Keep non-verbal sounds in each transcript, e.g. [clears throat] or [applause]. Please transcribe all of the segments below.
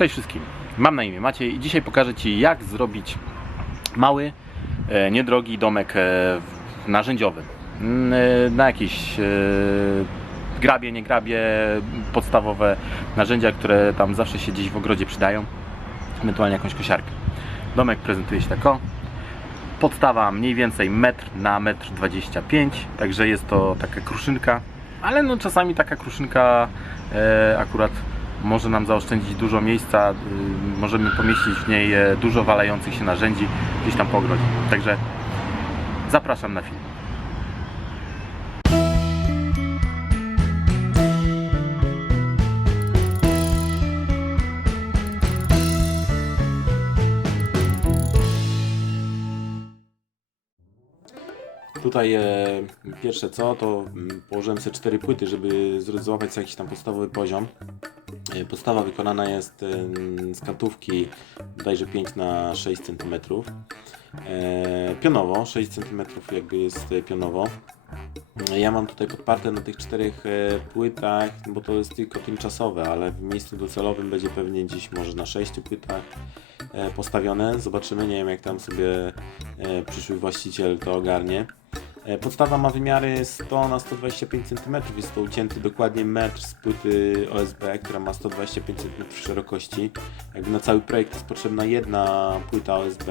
Cześć wszystkim, mam na imię Maciej i dzisiaj pokażę Ci jak zrobić mały, e, niedrogi domek e, narzędziowy. Mm, e, Na jakieś grabie, nie grabie, podstawowe narzędzia, które tam zawsze się gdzieś w ogrodzie przydają, ewentualnie jakąś kosiarkę. Domek prezentuje się tak o. Podstawa mniej więcej metr na metr 25, także jest to taka kruszynka, ale no czasami taka kruszynka akurat może nam zaoszczędzić dużo miejsca, y, możemy pomieścić w niej e, dużo walających się narzędzi gdzieś tam po ogrodzie. Także zapraszam na film. Tutaj e, pierwsze co, to mm, położyłem sobie cztery płyty, żeby złapać jakiś tam podstawowy poziom. E, Podstawa wykonana jest em, z kantówki bodajże 5 na 6 cm. E, pionowo, 6 cm jakby jest pionowo. Ja mam tutaj podparte na tych czterech płytach, bo to jest tylko tymczasowe, ale w miejscu docelowym będzie pewnie gdzieś może na 6 płytach postawione. Zobaczymy, nie wiem jak tam sobie przyszły właściciel to ogarnie. E, Podstawa ma wymiary 100 na 125 cm, jest to ucięty dokładnie metr z płyty OSB, która ma 125 cm szerokości. Jakby na cały projekt jest potrzebna jedna płyta OSB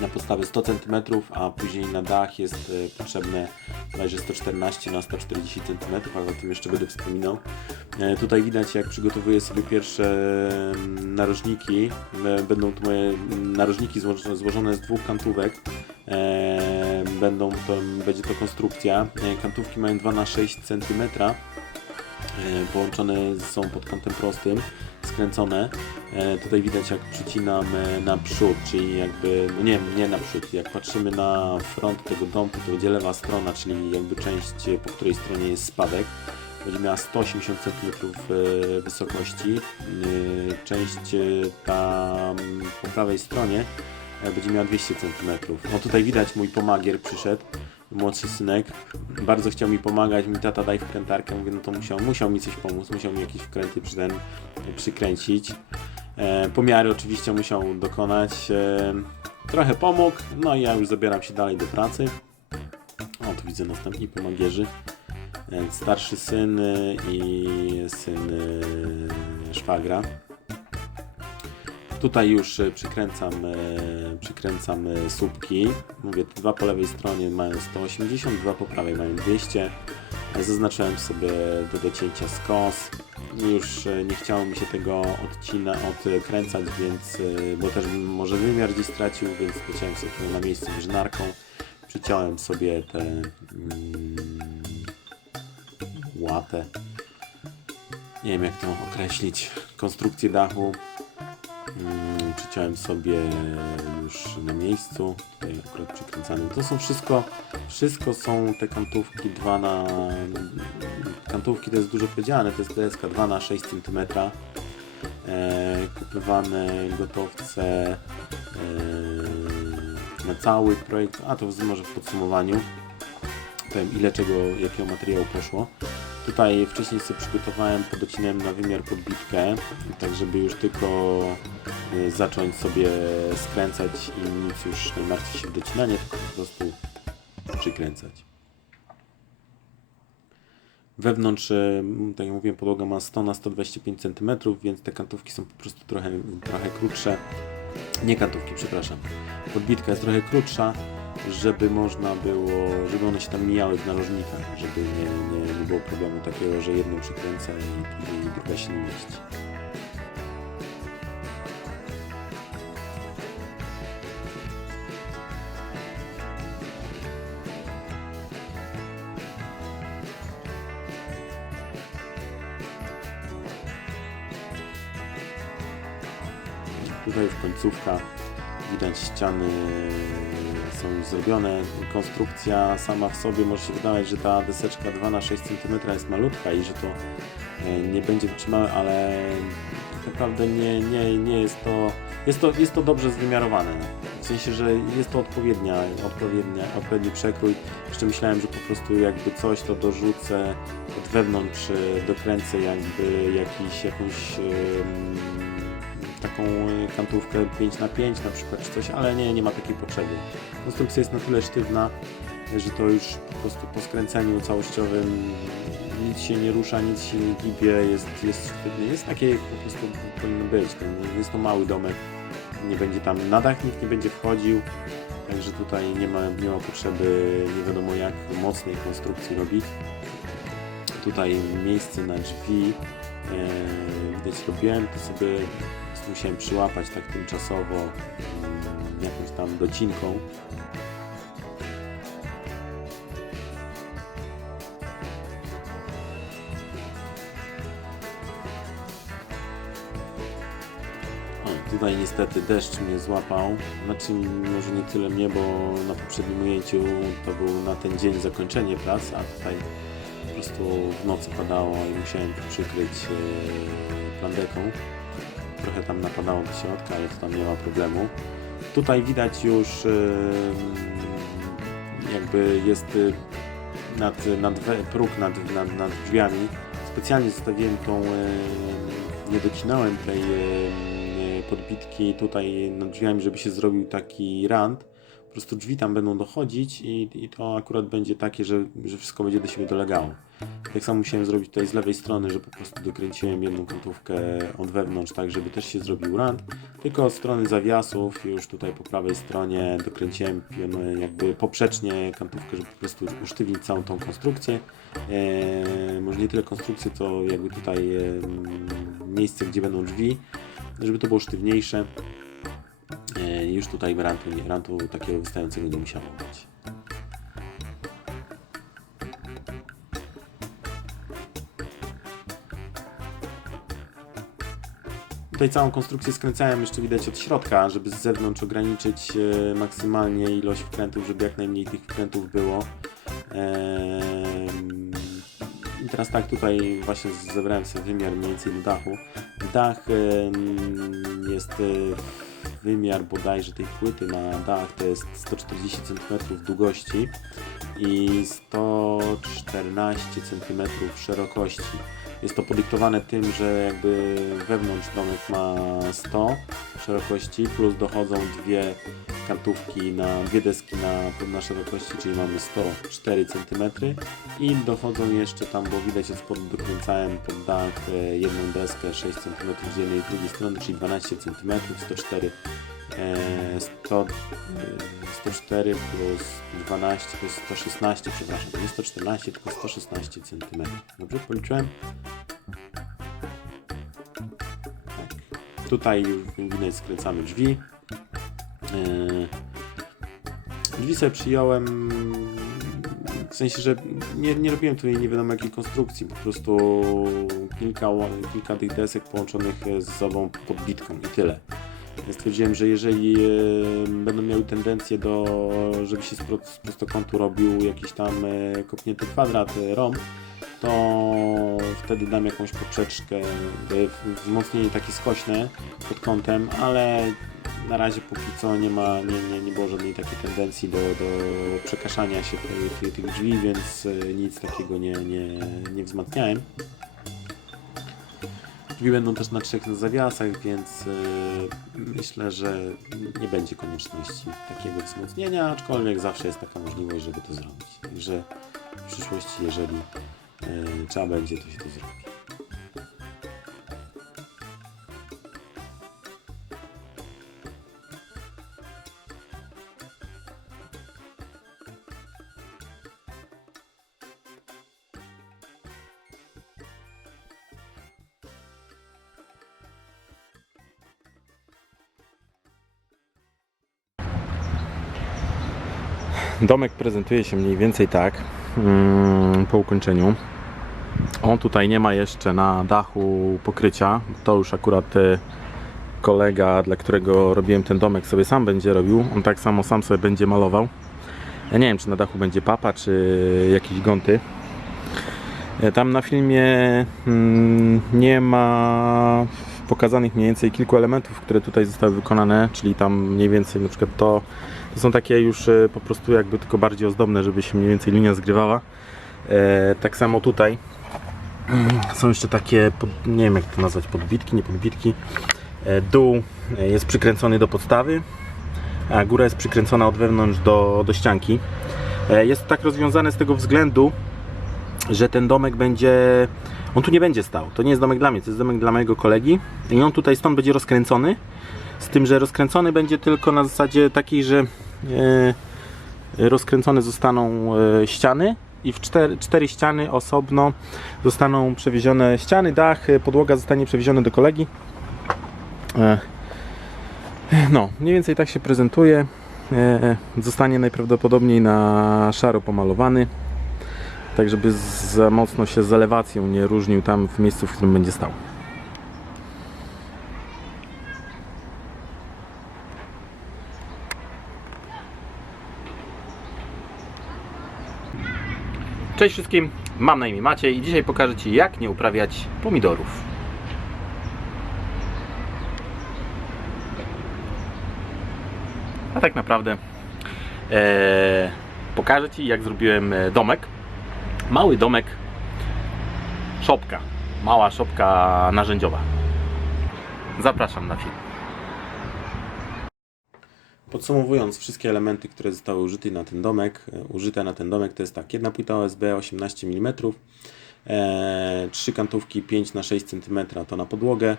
na podstawę 100 cm, a później na dach jest e, potrzebne bodajże 114 na 140 cm, ale o tym jeszcze będę wspominał. E, Tutaj widać jak przygotowuję sobie pierwsze mm, narożniki. Będą to moje mm, narożniki złożone z dwóch kantówek. E, Będą to, będzie to konstrukcja. E, Kantówki mają 2 na 6 cm. E, Połączone są pod kątem prostym, skręcone. Tutaj widać jak przycinam na przód, czyli jakby, no nie, nie na przód, jak patrzymy na front tego domku, to będzie lewa strona, czyli jakby część, po której stronie jest spadek. Będzie miała 180 cm wysokości. Część ta po prawej stronie będzie miała 200 cm. No tutaj widać mój pomagier przyszedł, młodszy synek. Bardzo chciał mi pomagać, mi tata daj wkrętarkę, mówię, no to musiał, musiał mi coś pomóc, musiał mi jakieś wkręty przy ten, przykręcić. E, pomiary oczywiście musiał dokonać. E, trochę pomógł, no i ja już zabieram się dalej do pracy. O, tu widzę następni pomagierzy. E, Starszy syn y, i syn y, szwagra. Tutaj już e, przykręcam, e, przykręcam e, słupki. Mówię, dwa po lewej stronie mają 180, dwa po prawej mają 200. E, Zaznaczyłem sobie do docięcia skos. Już nie chciało mi się tego odcina, odkręcać, więc, bo też może wymiar gdzieś stracił, więc dociąłem sobie na miejscu żnarką. Przyciąłem sobie te mm, łatę. Nie wiem jak to określić. Konstrukcję dachu. Mm, Przyciąłem sobie już na miejscu, tutaj akurat przykręcany. To są wszystko, wszystko są te kantówki 2 na kantówki to jest dużo powiedziane, to jest DSK 2 na 6 cm. E, kupywane gotowce e, na cały projekt, a to może w podsumowaniu powiem ile czego, jakiego materiału poszło. Tutaj wcześniej sobie przygotowałem, podocinałem na wymiar podbitkę, tak żeby już tylko zacząć sobie skręcać i nic już nie martwić się w docinanie, tylko po prostu przykręcać. Wewnątrz, y, tak jak mówiłem, podłoga ma 100 na 125 cm, więc te kantówki są po prostu trochę, trochę krótsze. Nie kantówki, przepraszam. Podbitka jest trochę krótsza, żeby można było, żeby one się tam mijały w narożnikach, żeby nie, nie, nie było problemu takiego, że jedną przykręcę i później druga się nie mieści. Tutaj już końcówka, widać ściany są już zrobione. Konstrukcja sama w sobie może się wydawać, że ta deseczka 2 na 6 cm jest malutka i że to e, nie będzie wytrzymałe, ale naprawdę nie, nie, nie jest to. Jest to, jest to dobrze zwymiarowane. W sensie, że jest to odpowiednia, odpowiednia, odpowiedni przekrój. Jeszcze myślałem, że po prostu jakby coś to dorzucę od wewnątrz, e, dokręcę jakby jakiś, jakąś taką e, kantówkę 5 na 5 na przykład czy coś, ale nie, nie ma takiej potrzeby. Konstrukcja jest na tyle sztywna, że to już po prostu po skręceniu całościowym nic się nie rusza, nic się nie gibie, jest, jest sztywny, jest takie jak po prostu powinno być. Jest to mały domek, nie będzie tam, na dach nikt nie będzie wchodził, także tutaj nie ma, nie ma potrzeby nie wiadomo jak mocnej konstrukcji robić. Tutaj miejsce na drzwi, e, widać robiłem, to sobie musiałem przyłapać tak tymczasowo mm, jakąś tam docinką. O, tutaj niestety deszcz mnie złapał. Znaczy, może nie tyle mnie, bo na poprzednim ujęciu to był na ten dzień zakończenie prac, a tutaj po prostu w nocy padało i musiałem przykryć e, plandeką. Trochę tam napadało do środka, ale to tam nie ma problemu. Tutaj widać już jakby jest e, nad, nad próg nad, nad, nad drzwiami. Specjalnie zostawiłem tą, nie docinałem tej podbitki tutaj nad drzwiami, żeby się zrobił taki rand. Prostu drzwi tam będą dochodzić i, i to akurat będzie takie, że, że wszystko będzie do siebie dolegało. Tak samo musiałem zrobić tutaj z lewej strony, że po prostu dokręciłem jedną kantówkę od wewnątrz, tak żeby też się zrobił rand. Tylko od strony zawiasów już tutaj po prawej stronie dokręciłem jakby poprzecznie kantówkę, żeby po prostu usztywnić całą tą konstrukcję. Eee, może nie tyle konstrukcję, to jakby tutaj em, miejsce, gdzie będą drzwi, żeby to było sztywniejsze. Eee, już tutaj rantu, rantu takiego wystającego nie musiało być. Tutaj całą konstrukcję skręcałem jeszcze widać od środka, żeby z zewnątrz ograniczyć e, maksymalnie ilość wkrętów, żeby jak najmniej tych wkrętów było. I teraz tak, tutaj właśnie zebrałem sobie wymiar mniej więcej do dachu. Dach jest e, wymiar bodajże tej płyty na dach to jest 140 cm długości i 114 cm szerokości. Jest to podyktowane tym, że jakby wewnątrz domek ma 100 szerokości, plus dochodzą dwie kantówki na dwie deski na, na szerokości, czyli mamy 104 cm i dochodzą jeszcze tam, bo widać od spodu dokręcałem pod dach e, jedną deskę 6 cm z jednej i drugiej strony, czyli 12 cm, 104 e, 100, e, 104 plus 12 to jest 116, przepraszam, nie 114, tylko 116 cm. Dobrze policzyłem? Tak. Tutaj widać skręcamy drzwi. E, Drzwi sobie przyjąłem w sensie, że nie, nie robiłem tutaj nie wiadomo jakiej konstrukcji, po prostu kilka, kilka tych desek połączonych ze sobą podbitką i tyle. Stwierdziłem, że jeżeli e, będą miały tendencję do, żeby się z pro- z prostokątu robił jakiś tam e, kopnięty kwadrat, e, rąb, to wtedy dam jakąś poprzeczkę, e, wzmocnienie takie skośne pod kątem, ale na razie póki co nie ma, nie, nie, nie było żadnej takiej tendencji do, do przekaszania się tej, tych drzwi, więc e, nic takiego nie, nie, nie wzmacniałem. Drzwi będą też na trzech zawiasach, więc e, myślę, że nie będzie konieczności takiego wzmocnienia, aczkolwiek zawsze jest taka możliwość, żeby to zrobić. Także w przyszłości, jeżeli e, trzeba będzie, to się to zrobi. Domek prezentuje się mniej więcej tak mm, po ukończeniu. On tutaj nie ma jeszcze na dachu pokrycia. To już akurat e, kolega, dla którego robiłem ten domek, sobie sam będzie robił. On tak samo sam sobie będzie malował. Ja nie wiem, czy na dachu będzie papa, czy jakieś gonty. E, Tam na filmie mm, nie ma pokazanych mniej więcej kilku elementów, które tutaj zostały wykonane, czyli tam mniej więcej na przykład to, to są takie już e, po prostu jakby tylko bardziej ozdobne, żeby się mniej więcej linia zgrywała. E, tak samo tutaj [clears throat] są jeszcze takie, nie wiem jak to nazwać, podbitki, nie podbitki. E, Dół jest przykręcony do podstawy, a góra jest przykręcona od wewnątrz do, do ścianki. Jest to tak rozwiązane z tego względu, że ten domek będzie. On tu nie będzie stał. To nie jest domek dla mnie, to jest domek dla mojego kolegi. I on tutaj stąd będzie rozkręcony. Z tym, że rozkręcony będzie tylko na zasadzie takiej, że rozkręcone zostaną e, ściany i w cztery, cztery ściany osobno zostaną przewiezione ściany, dach, e, podłoga zostanie przewiezione do kolegi. E, No, mniej więcej tak się prezentuje. E, Zostanie najprawdopodobniej na szaro pomalowany tak żeby za mocno się z elewacją nie różnił tam w miejscu, w którym będzie stał. Cześć wszystkim, mam na imię Maciej i dzisiaj pokażę Ci jak nie uprawiać pomidorów. A tak naprawdę e, pokażę Ci jak zrobiłem e, domek mały domek, szopka, mała szopka narzędziowa. Zapraszam na film. Podsumowując wszystkie elementy, które zostały użyte na ten domek, e, użyte na ten domek to jest tak, jedna płyta OSB 18 mm, e, trzy kantówki 5 na 6 cm to na podłogę,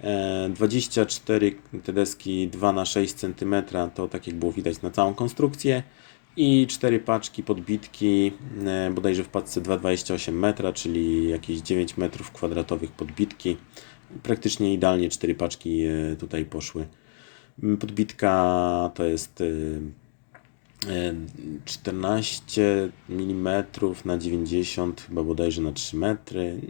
e, 24 te deski 2 na 6 cm to tak jak było widać na całą konstrukcję i cztery paczki podbitki, e, bodajże w paczce 2,28 metra, czyli jakieś 9 metrów kwadratowych podbitki. Praktycznie idealnie cztery paczki e, tutaj poszły. Podbitka to jest e, e, 14 mm na 90, chyba bodajże na 3 metry.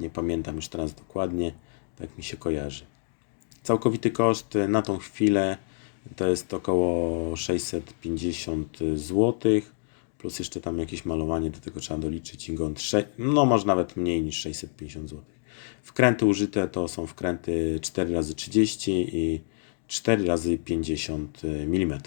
Nie pamiętam już teraz dokładnie, tak mi się kojarzy. Całkowity koszt na tą chwilę to jest około 650 zł, plus jeszcze tam jakieś malowanie, do tego trzeba doliczyć i go trze- no może nawet mniej niż 650 zł. Wkręty użyte to są wkręty 4 razy 30 i 4 razy 50 mm.